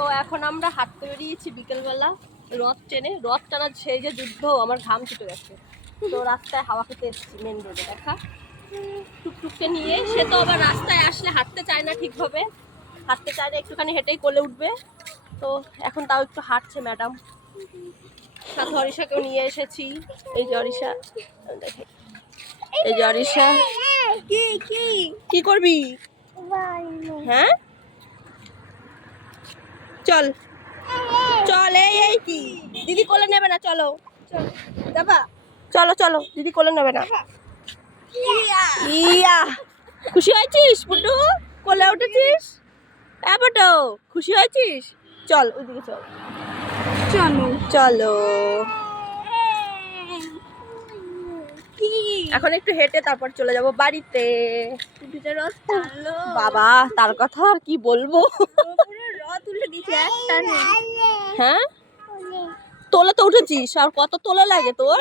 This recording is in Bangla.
তো এখন আমরা হাঁটতে বেরিয়েছি বিকেলবেলা রথ টেনে। রথ টানার সেই যে যুদ্ধ, আমার ঘাম ছুটে গেছে। তো রাস্তায় হাওয়া খেতে এসেছি মেন রোডে। দেখা টুকটুককে নিয়ে, সে তো আবার রাস্তায় আসলে হাঁটতে চায় না ঠিকভাবে, হাঁটতে চায় না, একটুখানি হেঁটেই কোলে উঠবে। তো এখন তাও একটু হাঁটছে ম্যাডাম। সাথে অরিশাকেও নিয়ে এসেছি। এই যে অরিশা, দেখে এই যে অরিশা। কি কি কি করবি? হ্যাঁ চল চল। এই কি দিদি কোলে নেবে না, চলো যাবা, চলো চলো, দিদি কোলে নেবে না। ইয়া খুশি হয়েছিস পুটু? কোলে উঠেছিস? হ্যাঁ পুটু, খুশি হয়েছিস? চল ওইদিকে চল, চলো চলো। এখন একটু হেঁটে তারপর চলে যাব বাড়িতে। বাবা তার কথা আর কি বলবো। হ্যাঁ তোলে তো উঠেছিস, আর কত তোলা লাগে তোর?